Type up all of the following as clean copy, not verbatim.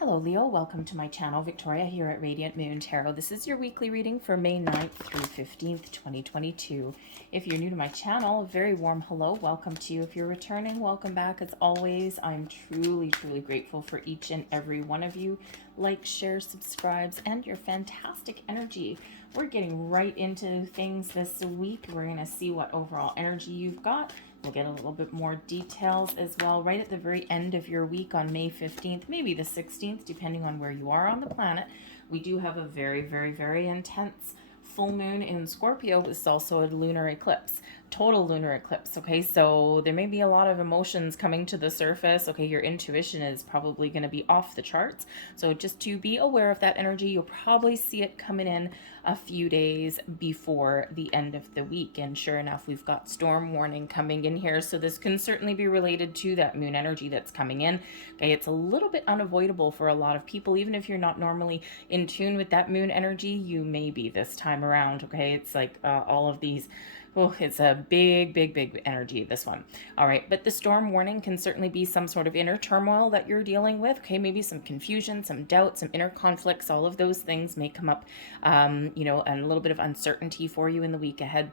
Hello Leo, welcome to my channel. Victoria here at Radiant Moon Tarot. This is your weekly reading for May 9th through 15th, 2022. If you're new to my channel, a very warm hello, welcome to you. If you're returning, welcome back. As always, I'm truly grateful for each and every one of you. Like, share, subscribes, and your fantastic energy. We're getting right into things this week. We're going to see what overall energy you've got. We'll get a little bit more details as well right at the very end of your week on May 15th, maybe the 16th, depending on where you are on the planet. We do have a very intense full moon in Scorpio. It's also a lunar eclipse, total lunar eclipse. Okay, so there may be a lot of emotions coming to the surface. Okay, your intuition is probably going to be off the charts. So just to be aware of that energy, you'll probably see it coming in a few days before the end of the week. And sure enough, we've got storm warning coming in here. So this can certainly be related to that moon energy that's coming in. Okay, it's a little bit unavoidable for a lot of people. Even if you're not normally in tune with that moon energy, you may be this time around. Okay, it's like all of these. Oh, it's a big energy, this one. All right, but the storm warning can certainly be some sort of inner turmoil that you're dealing with. Okay, maybe some confusion, some doubt, some inner conflicts. All of those things may come up, and a little bit of uncertainty for you in the week ahead.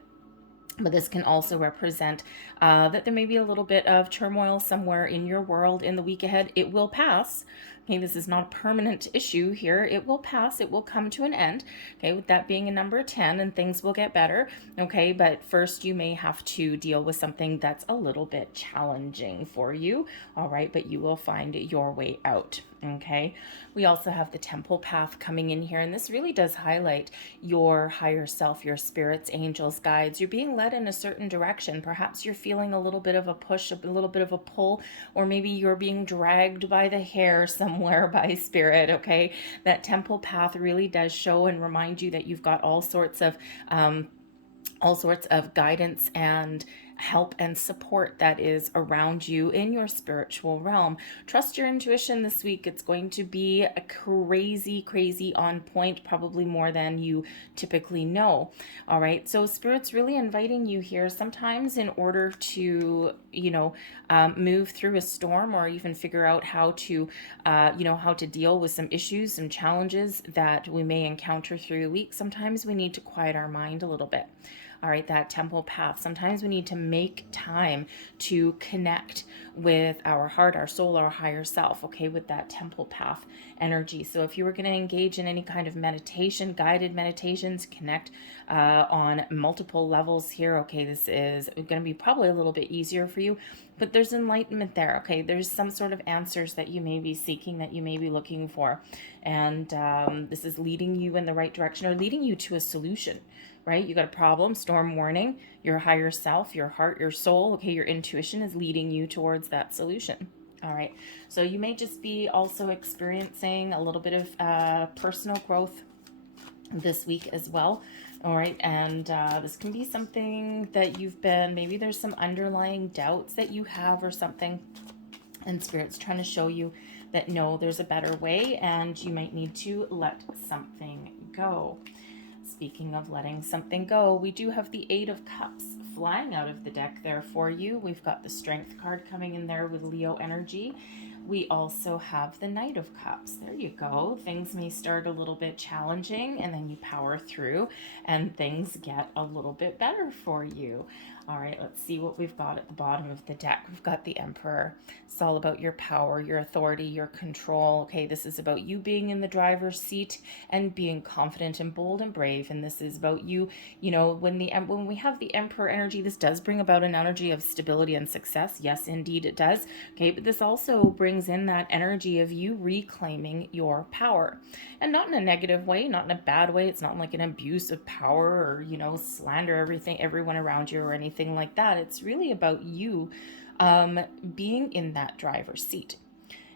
But this can also represent that there may be a little bit of turmoil somewhere in your world in the week ahead. It will pass. Okay, this is not a permanent issue here. It will pass. It will come to an end. Okay, with that being a number 10, and things will get better. Okay, but first you may have to deal with something that's a little bit challenging for you. All right, but you will find your way out. Okay, we also have the temple path coming in here, and this really does highlight your higher self, your spirits, angels, guides. You're being led in a certain direction. Perhaps you're feeling a little bit of a push, a little bit of a pull, or maybe you're being dragged by the hair somewhere by spirit. Okay, that temple path really does show and remind you that you've got all sorts of guidance and help and support that is around you in your spiritual realm. Trust your intuition this week. It's going to be a crazy on point, probably more than you typically know. All right, so spirit's really inviting you here sometimes in order to move through a storm, or even figure out how to deal with some issues, some challenges that we may encounter through the week. Sometimes we need to quiet our mind a little bit. All right, that temple path. Sometimes we need to make time to connect with our heart, our soul, our higher self, okay, with that temple path energy. So if you were going to engage in any kind of meditation, guided meditations, connect on multiple levels here, okay, this is going to be probably a little bit easier for you, but there's enlightenment there, okay? There's some sort of answers that you may be seeking, that you may be looking for, and this is leading you in the right direction, or leading you to a solution. Right? You got a problem, storm warning, your higher self, your heart, your soul, okay, your intuition is leading you towards that solution. All right, so you may just be also experiencing a little bit of personal growth this week as well. All right, and this can be something that maybe there's some underlying doubts that you have or something, and Spirit's trying to show you that no, there's a better way, and you might need to let something go. Speaking of letting something go, we do have the Eight of Cups flying out of the deck there for you. We've got the Strength card coming in there with Leo energy. We also have the Knight of Cups. There you go. Things may start a little bit challenging, and then you power through and things get a little bit better for you. All right, let's see what we've got at the bottom of the deck. We've got the Emperor. It's all about your power, your authority, your control. Okay, this is about you being in the driver's seat and being confident and bold and brave. And this is about you, when we have the Emperor energy, this does bring about an energy of stability and success. Yes, indeed it does. Okay, but this also brings in that energy of you reclaiming your power. And not in a negative way, not in a bad way. It's not like an abuse of power or, slander everyone around you or anything like that. It's really about you being in that driver's seat.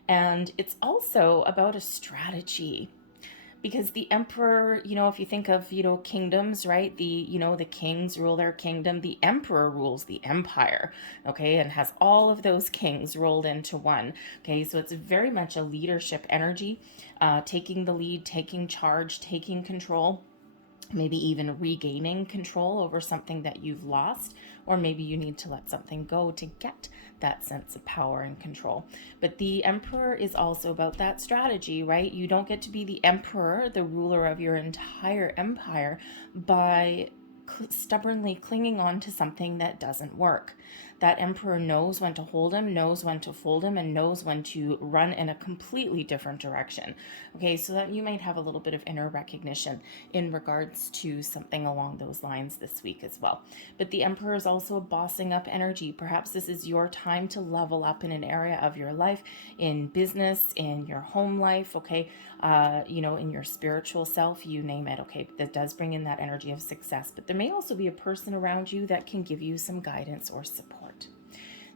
And it's also about a strategy, because the Emperor, if you think of, kingdoms, right? The kings rule their kingdom. The Emperor rules the empire, okay? And has all of those kings rolled into one, okay? So it's very much a leadership energy, taking the lead, taking charge, taking control. maybe even regaining control over something that you've lost, or maybe you need to let something go to get that sense of power and control. But the emperor is also about that strategy, right? You don't get to be the emperor, the ruler of your entire empire, by stubbornly clinging on to something that doesn't work. That emperor knows when to hold him, knows when to fold him, and knows when to run in a completely different direction. Okay, so that you might have a little bit of inner recognition in regards to something along those lines this week as well. But the emperor is also a bossing up energy. Perhaps this is your time to level up in an area of your life, in business, in your home life, okay, in your spiritual self, you name it, okay. That does bring in that energy of success, but there may also be a person around you that can give you some guidance or support.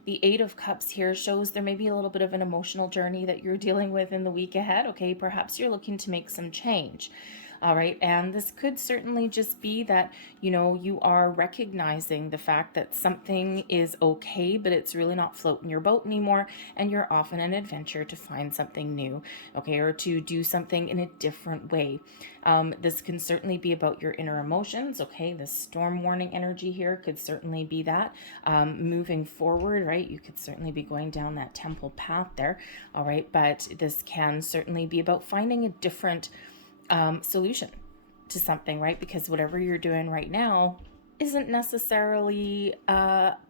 The Eight of Cups here shows there may be a little bit of an emotional journey that you're dealing with in the week ahead, okay. Perhaps you're looking to make some change. All right. And this could certainly just be that, you are recognizing the fact that something is okay, but it's really not floating your boat anymore. And you're off on an adventure to find something new, okay, or to do something in a different way. This can certainly be about your inner emotions, okay. The storm warning energy here could certainly be that. Moving forward, right, you could certainly be going down that temple path there, all right. But this can certainly be about finding a different solution to something, right? Because whatever you're doing right now isn't necessarily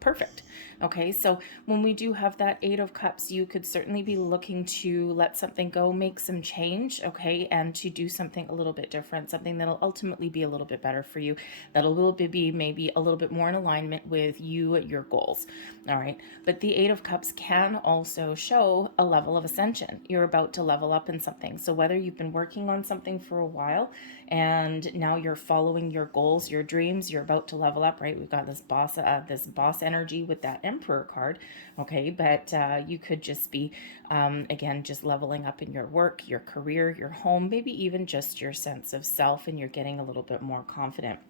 perfect. Okay, so when we do have that Eight of Cups, you could certainly be looking to let something go, make some change, okay, and to do something a little bit different, something that'll ultimately be a little bit better for you, that'll be maybe a little bit more in alignment with you, your goals. All right, but the Eight of Cups can also show a level of ascension. You're about to level up in something. So whether you've been working on something for a while and now you're following your goals, your dreams, you're about to level up, right? We've got this boss energy with that Emperor card, okay. But you could just be again just leveling up in your work, your career, your home, maybe even just your sense of self, and you're getting a little bit more confident.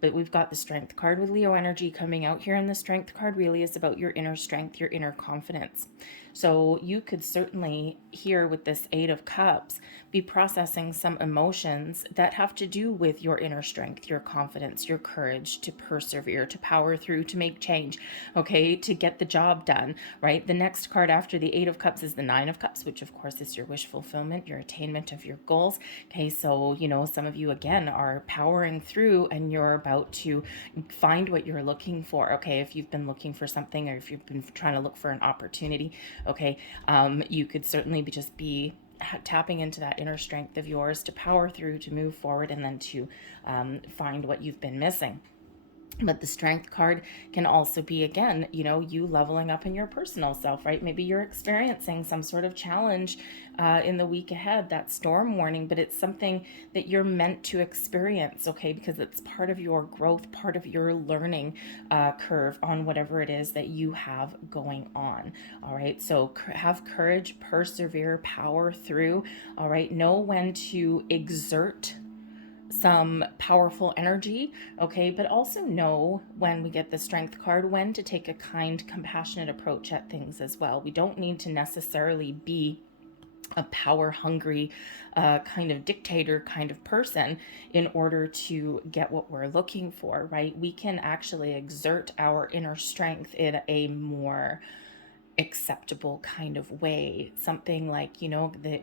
But we've got the Strength card with Leo energy coming out here, and the Strength card really is about your inner strength, your inner confidence. So you could certainly here with this Eight of Cups be processing some emotions that have to do with your inner strength, your confidence, your courage to persevere, to power through, to make change, okay, to get the job done, right? The next card after the Eight of Cups is the Nine of Cups, which of course is your wish fulfillment, your attainment of your goals. Okay, so some of you again are powering through and you're about to find what you're looking for, okay. If you've been looking for something, or if you've been trying to look for an opportunity, okay, you could certainly be tapping into that inner strength of yours to power through, to move forward, and then to find what you've been missing. But the Strength card can also be, again, you leveling up in your personal self, right? Maybe you're experiencing some sort of challenge in the week ahead, that storm warning, but it's something that you're meant to experience, okay? Because it's part of your growth, part of your learning curve on whatever it is that you have going on, all right? So have courage, persevere, power through, all right? Know when to exert some powerful energy, okay, but also know when we get the Strength card when to take a kind, compassionate approach at things as well. We don't need to necessarily be a power hungry kind of dictator kind of person in order to get what we're looking for, right? We can actually exert our inner strength in a more acceptable kind of way, something like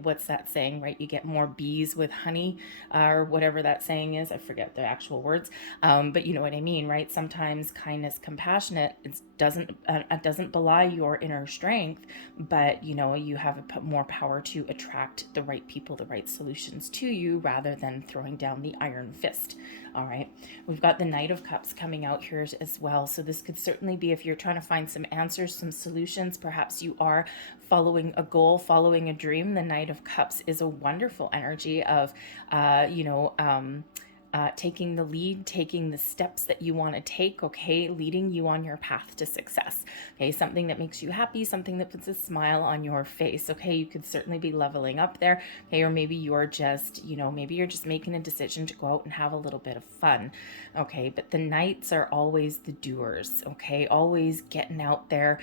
what's that saying, right? You get more bees with honey, or whatever that saying is. I forget the actual words, but you know what I mean, right? Sometimes kindness, compassionate, it doesn't belie your inner strength, but you have more power to attract the right people, the right solutions to you, rather than throwing down the iron fist. All right, we've got the Knight of Cups coming out here as well, so this could certainly be if you're trying to find some answers, some solutions. Perhaps you are following a goal, following a dream. The Knight of Cups is a wonderful energy of, taking the lead, taking the steps that you want to take, okay, leading you on your path to success, okay, something that makes you happy, something that puts a smile on your face, okay. You could certainly be leveling up there, okay, or maybe you're just, making a decision to go out and have a little bit of fun, okay. But the Knights are always the doers, okay, always getting out there,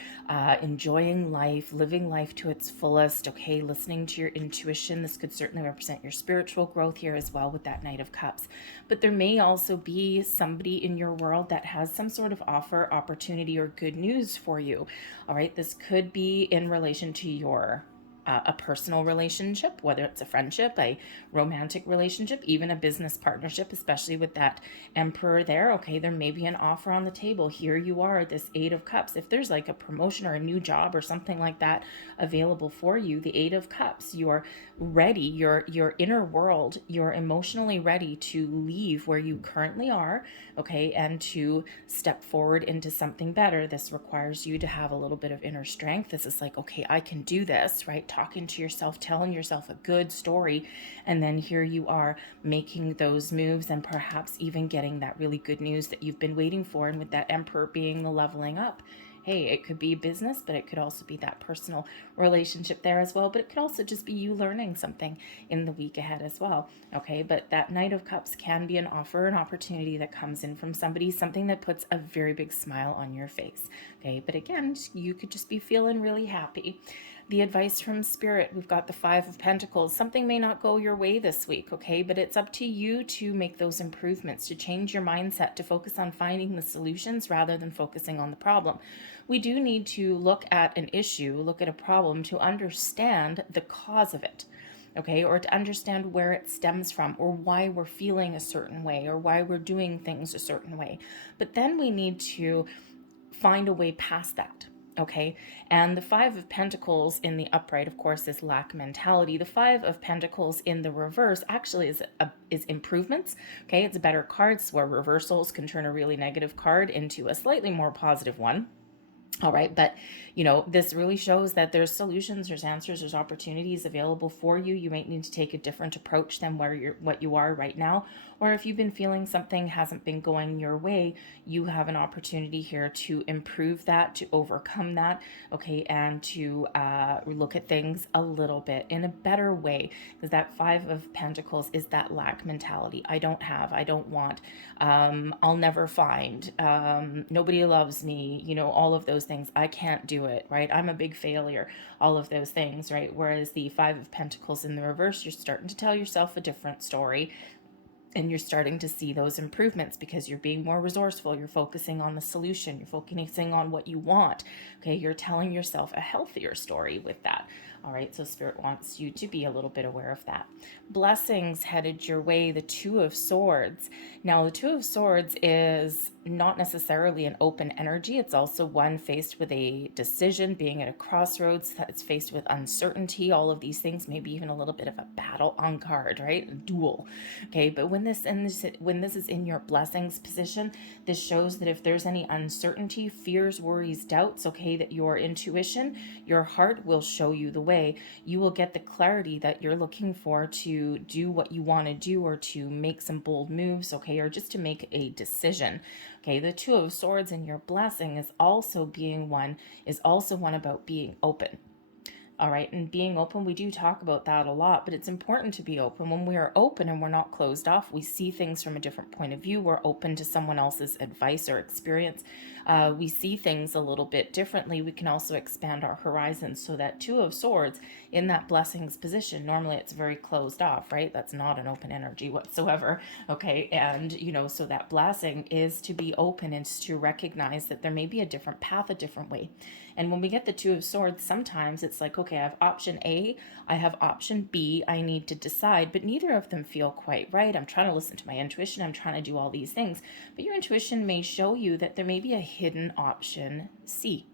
enjoying life, living life to its fullest, okay, listening to your intuition. This could certainly represent your spiritual growth here as well with that Knight of Cups. but there may also be somebody in your world that has some sort of offer, opportunity, or good news for you. All right, this could be in relation to your a personal relationship, whether it's a friendship, a romantic relationship, even a business partnership, especially with that emperor there. Okay, there may be an offer on the table. Here you are, this Eight of Cups. If there's like a promotion or a new job or something like that available for you, the Eight of Cups, you're ready, your inner world, you're emotionally ready to leave where you currently are, okay, and to step forward into something better. This requires you to have a little bit of inner strength. This is like, okay, I can do this, right? Talking to yourself, telling yourself a good story, and then here you are making those moves and perhaps even getting that really good news that you've been waiting for. And with that Emperor being the leveling up, hey, it could be business, but it could also be that personal relationship there as well. But it could also just be you learning something in the week ahead as well. Okay, but that Knight of Cups can be an offer, an opportunity that comes in from somebody, something that puts a very big smile on your face. Okay, but again, you could just be feeling really happy. The advice from Spirit, we've got the Five of Pentacles. Something may not go your way this week, okay? But it's up to you to make those improvements, to change your mindset, to focus on finding the solutions rather than focusing on the problem. We do need to look at an issue, look at a problem to understand the cause of it, okay? Or to understand where it stems from, or why we're feeling a certain way, or why we're doing things a certain way. But then we need to find a way past that. Okay, and the Five of Pentacles in the upright, of course, is lack mentality. The Five of Pentacles in the reverse actually is improvements. Okay, it's a better card, where reversals can turn a really negative card into a slightly more positive one. All right, but this really shows that there's solutions, there's answers, there's opportunities available for you. You might need to take a different approach than what you are right now. Or if you've been feeling something hasn't been going your way, you have an opportunity here to improve that, to overcome that, okay, and to look at things a little bit in a better way. Because that Five of Pentacles is that lack mentality. I don't have, I don't want, I'll never find, nobody loves me, all of those things. I can't do it, right? I'm a big failure, all of those things, right? Whereas the Five of Pentacles in the reverse, you're starting to tell yourself a different story, and you're starting to see those improvements because you're being more resourceful. You're focusing on the solution. You're focusing on what you want. Okay, you're telling yourself a healthier story with that. All right, so Spirit wants you to be a little bit aware of that. Blessings headed your way, the Two of Swords. Now, the Two of Swords is not necessarily an open energy. It's also one faced with a decision, being at a crossroads. It's faced with uncertainty, all of these things, maybe even a little bit of a battle on card, right? A duel. Okay, but when this is in your blessings position, this shows that if there's any uncertainty, fears, worries, doubts, okay, that your intuition, your heart will show you the way. You will get the clarity that you're looking for to do what you want to do, or to make some bold moves, okay, or just to make a decision. Okay, the Two of Swords in your blessing is also one about being open. All right, and being open, we do talk about that a lot, but it's important to be open. When we are open and we're not closed off, we see things from a different point of view. We're open to someone else's advice or experience. We see things a little bit differently. We can also expand our horizons. So that Two of Swords in that blessings position, normally it's very closed off, right? That's not an open energy whatsoever. Okay, and so that blessing is to be open and to recognize that there may be a different path, a different way. And when we get the Two of Swords, sometimes it's like, okay, I have option A, I have option B, I need to decide, but neither of them feel quite right. I'm trying to listen to my intuition, I'm trying to do all these things, but your intuition may show you that there may be a hidden option C.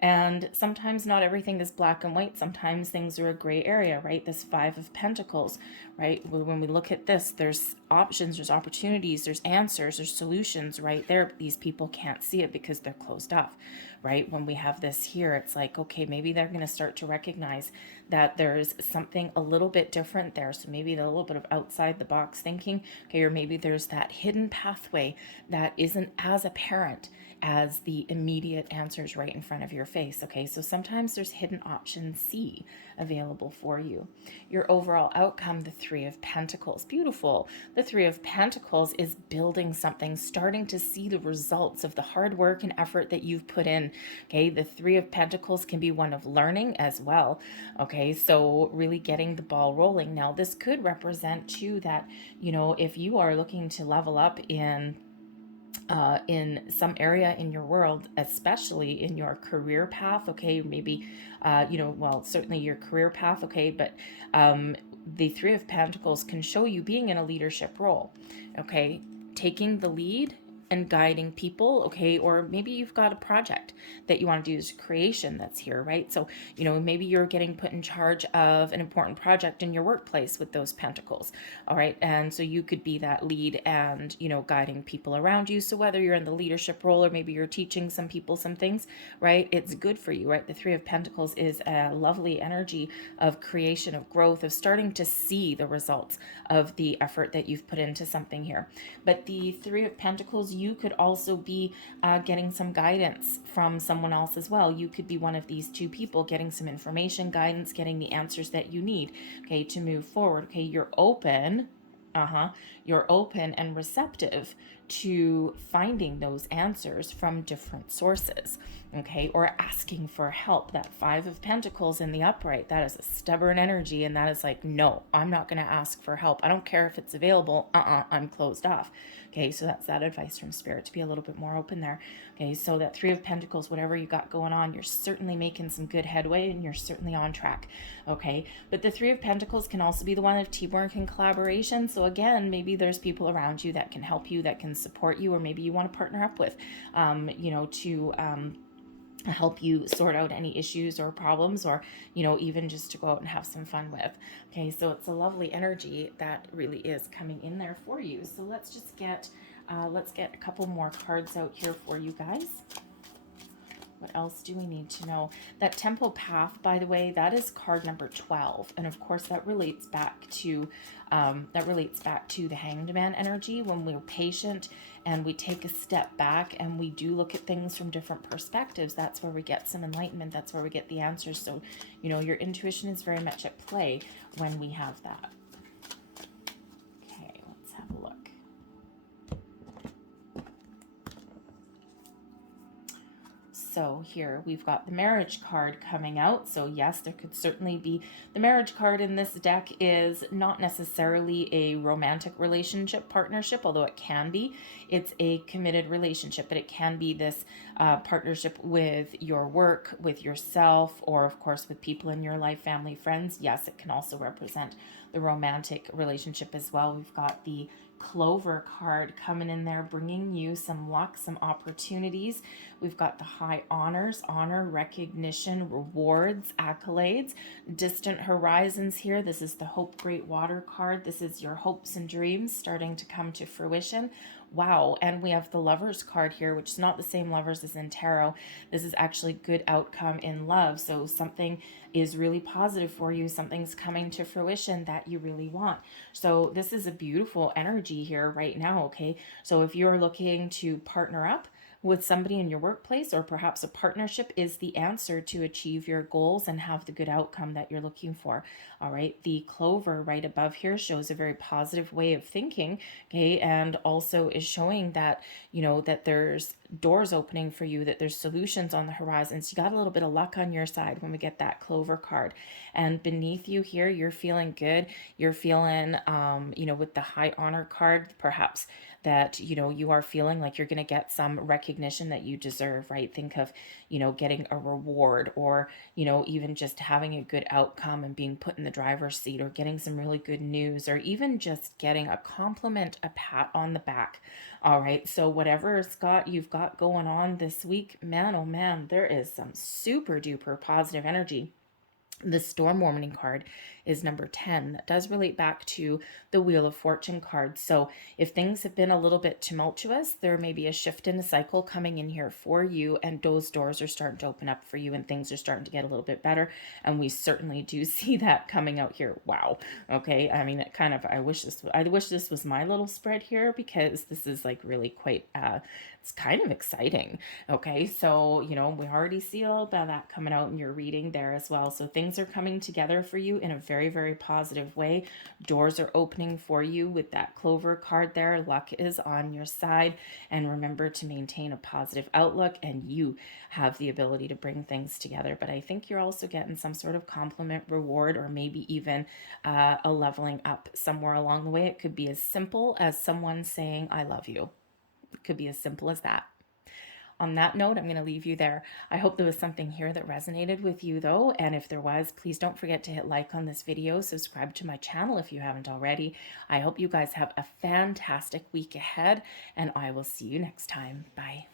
And sometimes not everything is black and white. Sometimes things are a gray area, right? This Five of Pentacles, right? When we look at this, there's options, there's opportunities, there's answers, there's solutions right there. These people can't see it because they're closed off, right? When we have this here, it's like, okay, maybe they're going to start to recognize that there's something a little bit different there. So maybe a little bit of outside the box thinking, okay, or maybe there's that hidden pathway that isn't as apparent as the immediate answers right in front of your face. Okay, so sometimes there's hidden option C available for you. Your overall outcome, the Three of Pentacles. Beautiful. The Three of Pentacles is building something, starting to see the results of the hard work and effort that you've put in. Okay, the Three of Pentacles can be one of learning as well. Okay, so really getting the ball rolling. Now, this could represent too that, if you are looking to level up in some area in your world, especially in your career path, okay, maybe, well, certainly your career path, okay, but the Three of Pentacles can show you being in a leadership role, okay, taking the lead and guiding people, okay, or maybe you've got a project that you want to do as creation that's here, right? So, maybe you're getting put in charge of an important project in your workplace with those pentacles, all right, and so you could be that lead and, guiding people around you. So whether you're in the leadership role or maybe you're teaching some people some things, right, it's good for you, right? The Three of Pentacles is a lovely energy of creation, of growth, of starting to see the results of the effort that you've put into something here. But the Three of Pentacles, you could also be getting some guidance from someone else as well. You could be one of these two people getting some information, guidance, getting the answers that you need, okay, to move forward. Okay, you're open. You're open and receptive to finding those answers from different sources, okay, or asking for help. That Five of Pentacles in the upright, that is a stubborn energy, and that is like, no, I'm not going to ask for help. I don't care if it's available. I'm closed off. Okay, so that's that advice from Spirit, to be a little bit more open there. Okay, so that Three of Pentacles, whatever you got going on, you're certainly making some good headway and you're certainly on track. Okay, but the Three of Pentacles can also be the one of teamwork and collaboration. So again, maybe there's people around you that can help you, that can support you, or maybe you want to partner up with, to help you sort out any issues or problems, or even just to go out and have some fun with. Okay, so it's a lovely energy that really is coming in there for you. So let's just get a couple more cards out here for you guys. What else do we need to know? That Temple Path, by the way, that is card number 12, and of course that relates back to the Hanged Man energy. When we're patient and we take a step back and we do look at things from different perspectives, that's where we get some enlightenment. That's where we get the answers. So, your intuition is very much at play when we have that. Okay, let's have a look. So here we've got the Marriage card coming out. So yes, there could certainly be, the Marriage card in this deck is not necessarily a romantic relationship, partnership, although it can be. It's a committed relationship, but it can be this partnership with your work, with yourself, or of course with people in your life, family, friends. Yes, it can also represent the romantic relationship as well. We've got the Clover card coming in there, bringing you some luck, some opportunities. We've got the high honors, honor, recognition, rewards, accolades, distant horizons here. This is the Hope Great Water card. This is your hopes and dreams starting to come to fruition. Wow. And we have the Lovers card here, which is not the same Lovers as in tarot. This is actually good outcome in love. So something is really positive for you. Something's coming to fruition that you really want. So this is a beautiful energy here right now. Okay. So if you're looking to partner up with somebody in your workplace, or perhaps a partnership is the answer to achieve your goals and have the good outcome that you're looking for. All right, the Clover right above here shows a very positive way of thinking, okay, and also is showing that, that there's doors opening for you, that there's solutions on the horizons. You got a little bit of luck on your side when we get that Clover card. And beneath you here, you're feeling good. You're feeling, with the High Honor card, perhaps that, you are feeling like you're going to get some recognition that you deserve, right? Think of, getting a reward, or, even just having a good outcome and being put in the driver's seat, or getting some really good news, or even just getting a compliment, a pat on the back. All right. So whatever you've got going on this week, man, oh man, there is some super duper positive energy. The Storm Warning card is number 10. That does relate back to the Wheel of Fortune card. So if things have been a little bit tumultuous, there may be a shift in a cycle coming in here for you, and those doors are starting to open up for you, and things are starting to get a little bit better. And we certainly do see that coming out here. Wow. Okay. I mean, I wish this was my little spread here, because this is like really quite It's kind of exciting. Okay, so, we already see a little bit of that coming out in your reading there as well. So things are coming together for you in a very, very positive way. Doors are opening for you with that clover card there. Luck is on your side. And remember to maintain a positive outlook, and you have the ability to bring things together. But I think you're also getting some sort of compliment, reward, or maybe even a leveling up somewhere along the way. It could be as simple as someone saying, I love you. It could be as simple as that. On that note, I'm going to leave you there. I hope there was something here that resonated with you, though. And if there was, please don't forget to hit like on this video, subscribe to my channel if you haven't already. I hope you guys have a fantastic week ahead, and I will see you next time. Bye.